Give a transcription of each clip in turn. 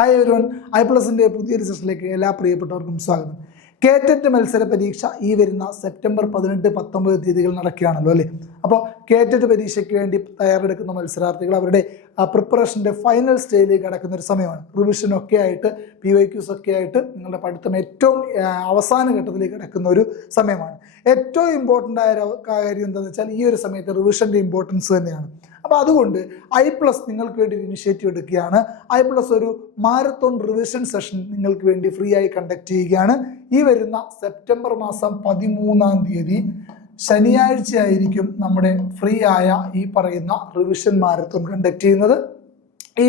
Hi everyone, ഐ+ന്റെ പുതിയൊരു സെഷനിലേക്ക് എല്ലാ പ്രിയപ്പെട്ടവർക്കും സ്വാഗതം. കേറ്ററ്റ് മത്സര പരീക്ഷ ഈ വരുന്ന സെപ്റ്റംബർ 18-19 തീയതികൾ നടക്കുകയാണല്ലോ അല്ലേ. അപ്പോൾ കേറ്ററ്റ് പരീക്ഷയ്ക്ക് വേണ്ടി തയ്യാറെടുക്കുന്ന മത്സരാർത്ഥികൾ അവരുടെ പ്രിപ്പറേഷൻ്റെ ഫൈനൽ സ്റ്റേജിലേക്ക് കടക്കുന്ന ഒരു സമയമാണ്. റിവിഷനൊക്കെ ആയിട്ട് PYQs ഒക്കെ ആയിട്ട് നിങ്ങളുടെ പഠിത്തം ഏറ്റവും അവസാന ഘട്ടത്തിലേക്ക് കിടക്കുന്ന ഒരു സമയമാണ്. ഏറ്റവും ഇമ്പോർട്ടൻ്റ് ആയ കാര്യം എന്താണെന്ന് വെച്ചാൽ ഈ ഒരു സമയത്ത് റിവിഷൻ്റെ ഇമ്പോർട്ടൻസ് തന്നെയാണ്. അപ്പോൾ അതുകൊണ്ട് ഐ+ നിങ്ങൾക്ക് വേണ്ടി ഒരു ഇനിഷ്യേറ്റീവ് എടുക്കുകയാണ്. ഐ+ ഒരു മാരത്തോൺ റിവിഷൻ സെഷൻ നിങ്ങൾക്ക് വേണ്ടി ഫ്രീ ആയി കണ്ടക്ട് ചെയ്യുകയാണ്. ഈ വരുന്ന സെപ്റ്റംബർ മാസം 13-ാം തീയതി ശനിയാഴ്ച ആയിരിക്കും നമ്മുടെ ഫ്രീ ആയ ഈ പറയുന്ന റിവിഷൻ മാരത്തോൺ കണ്ടക്ട് ചെയ്യുന്നത്. ഈ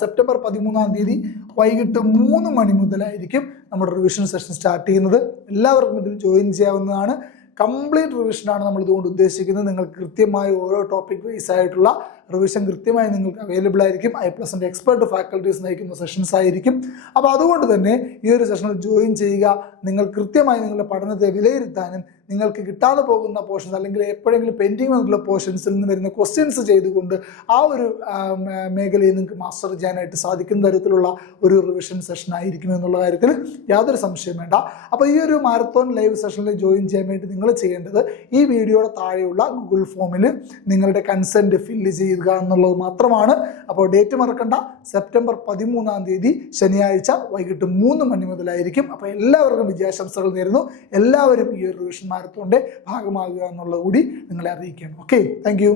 സെപ്റ്റംബർ 13-ാം തീയതി വൈകിട്ട് 3 മണി മുതലായിരിക്കും നമ്മുടെ റിവിഷൻ സെഷൻ സ്റ്റാർട്ട് ചെയ്യുന്നത്. എല്ലാവർക്കും ഇതിൽ ജോയിൻ ചെയ്യാവുന്നതാണ്. കംപ്ലീറ്റ് റിവിഷനാണ് നമ്മൾ ഇതുകൊണ്ട് ഉദ്ദേശിക്കുന്നത്. നിങ്ങൾക്ക് കൃത്യമായി ഓരോ ടോപ്പിക് വൈസ് ആയിട്ടുള്ള റിവിഷൻ കൃത്യമായി നിങ്ങൾക്ക് അവൈലബിൾ ആയിരിക്കും. ഐ+ന്റെ എക്സ്പെർട്ട് ഫാക്കൽറ്റീസ് നയിക്കുന്ന സെഷൻസ് ആയിരിക്കും. അപ്പോൾ അതുകൊണ്ട് തന്നെ ഈ ഒരു സെഷനിൽ ജോയിൻ ചെയ്യുക. നിങ്ങൾ കൃത്യമായി നിങ്ങളുടെ പഠനത്തെ വിലയിരുത്താനും നിങ്ങൾക്ക് കിട്ടാതെ പോകുന്ന പോർഷൻസ് അല്ലെങ്കിൽ എപ്പോഴെങ്കിലും പെൻഡിങ് വന്നിട്ടുള്ള പോർഷൻസിൽ നിന്ന് വരുന്ന ക്വസ്റ്റ്യൻസ് ചെയ്തുകൊണ്ട് ആ ഒരു മേഖലയിൽ നിങ്ങൾക്ക് മാസ്റ്റർ ചെയ്യാനായിട്ട് സാധിക്കുന്ന തരത്തിലുള്ള ഒരു റിവിഷൻ സെഷൻ ആയിരിക്കും എന്നുള്ള കാര്യത്തിൽ യാതൊരു സംശയം വേണ്ട. അപ്പോൾ ഈ ഒരു മാരത്തോൺ ലൈവ് സെഷനിൽ ജോയിൻ ചെയ്യാൻ വേണ്ടി നിങ്ങൾ ചെയ്യേണ്ടത് ഈ വീഡിയോയുടെ താഴെയുള്ള ഗൂഗിൾ ഫോമിൽ നിങ്ങളുടെ കൺസെൻറ്റ് ഫില്ല് ചെയ്യുക എന്നുള്ളത് മാത്രമാണ്. അപ്പോൾ ഡേറ്റ് മറക്കണ്ട, സെപ്റ്റംബർ 13-ാം തീയതി ശനിയാഴ്ച വൈകിട്ട് 3 മണി മുതലായിരിക്കും. അപ്പോൾ എല്ലാവർക്കും വിജയാശംസകൾ നേരുന്നു. എല്ലാവരും ഈ ഒരു റിവിഷൻ മാരത്തോണിന്റെ ഭാഗമാകുക എന്നുള്ളത് കൂടി നിങ്ങളെ അറിയിക്കണം. Okay, thank you.